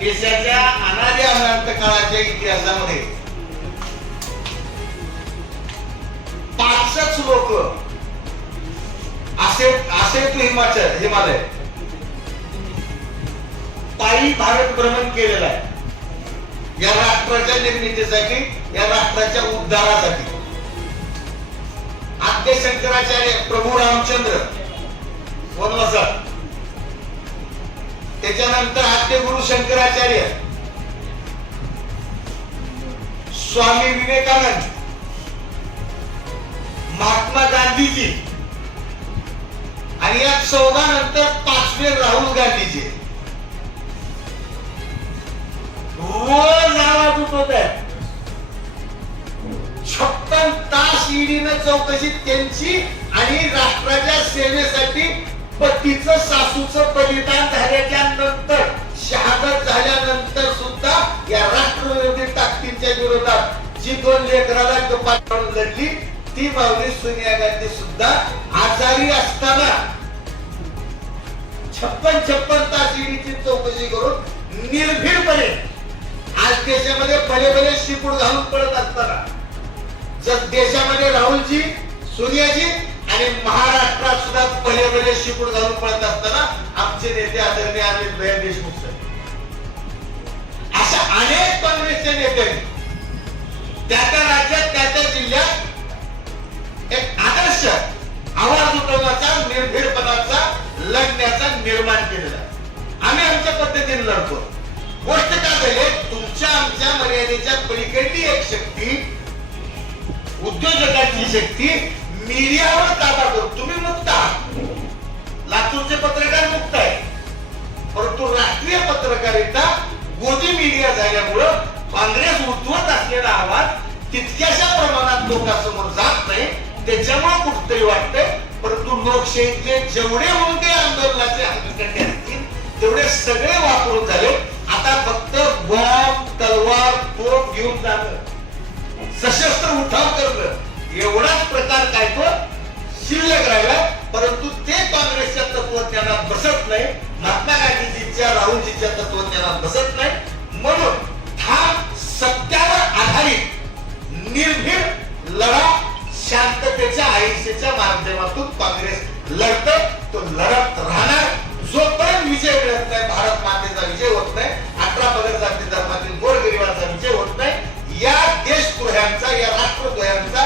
देशाच्या अनादी अनंत काळाच्या इतिहासामध्ये 500 लोक असे हिमालय पायी भारत भ्रमण केलेला आहे या राष्ट्राच्या निर्मितीसाठी, या राष्ट्राच्या उद्धारासाठी। आद्य शंकराचार्य प्रभू रामचंद्र वनवासात, त्याच्यानंतर आद्य गुरु शंकराचार्य, स्वामी विवेकानंद, महात्मा गांधीजी आणि या 14 नंतर 5वे राहुल गांधीजी रोज आवाज उठवत आहेत। 56 तास ईडीनं चौकशी त्यांची आणि राष्ट्राच्या सेवेसाठी पतीचं सासूचं बलिदान झाल्याच्या नंतर, शहादत झाल्यानंतर सुद्धा या राष्ट्रविरोधी ताकदीच्या विरोधात जी 2 लेकराला कपाट लढली ती माऊली सोनिया गांधी सुद्धा आजारी असताना 56 तास ईडीची चौकशी करून निर्भीडपणे आज देशामध्ये भले भले शिपूड घालून पडत असताना, जर देशामध्ये राहुलजी, सोनियाजी आणि महाराष्ट्रात सुद्धा भले भले शिपूड घालून पडत असताना आमचे नेते आदरणीय अमित भाई देशमुख साहेब, अशा अनेक काँग्रेसचे नेत्यांनी त्या राज्यात, त्या जिल्ह्यात एक आदर्श आवाज उठवण्याचा, निर्भीडपणाचा, लढण्याचा निर्माण केलेला आहे। आम्ही आमच्या पद्धतीने लढतो। गोष्ट काय झाली, तुमच्या आमच्या मर्यादेच्या पलीकडली एक शक्ती, उद्योजकांची शक्ती मीडियावर ताबा करतो। तुम्ही मुक्त आहात, लातूरचे पत्रकार मुक्त आहे, परंतु राष्ट्रीय पत्रकारिता गोदी मीडिया झाल्यामुळं काँग्रेस उठवत असलेला आवाज तितक्याशा प्रमाणात लोकांसमोर जात नाही। त्याच्यामुळे कुठतरी वाटतंय, परंतु लोकशाहीतले जेवढे मोठे आंदोलनाचे हक्ककर्ते असतील तेवढे सगळे वापरून झाले। आता फक्त बॉम्ब, तलवार, तोफ घेऊन जाणं, सशस्त्र उठाव करणं एवढाच प्रकार काय तो शिल्लक राहिला, परंतु ते काँग्रेसच्या तत्वज्ञानात बसत नाही, महात्मा गांधीजींच्या, राहुलजींच्या तत्वज्ञानात बसत नाही। म्हणून हा सत्यावर आधारित निर्भीड लढा शांततेच्या अहिंसेच्या माध्यमातून काँग्रेस लढतं, तो लढत राहणार। जोपर्यंत विजय मिळत नाही, भारत मातेचा विजय होत नाही, 18 पगड जाती धर्मातील गोरगरिबांचा विजय होत नाही, या देशद्रोह्यांचा, या राष्ट्रद्रोह्यांचा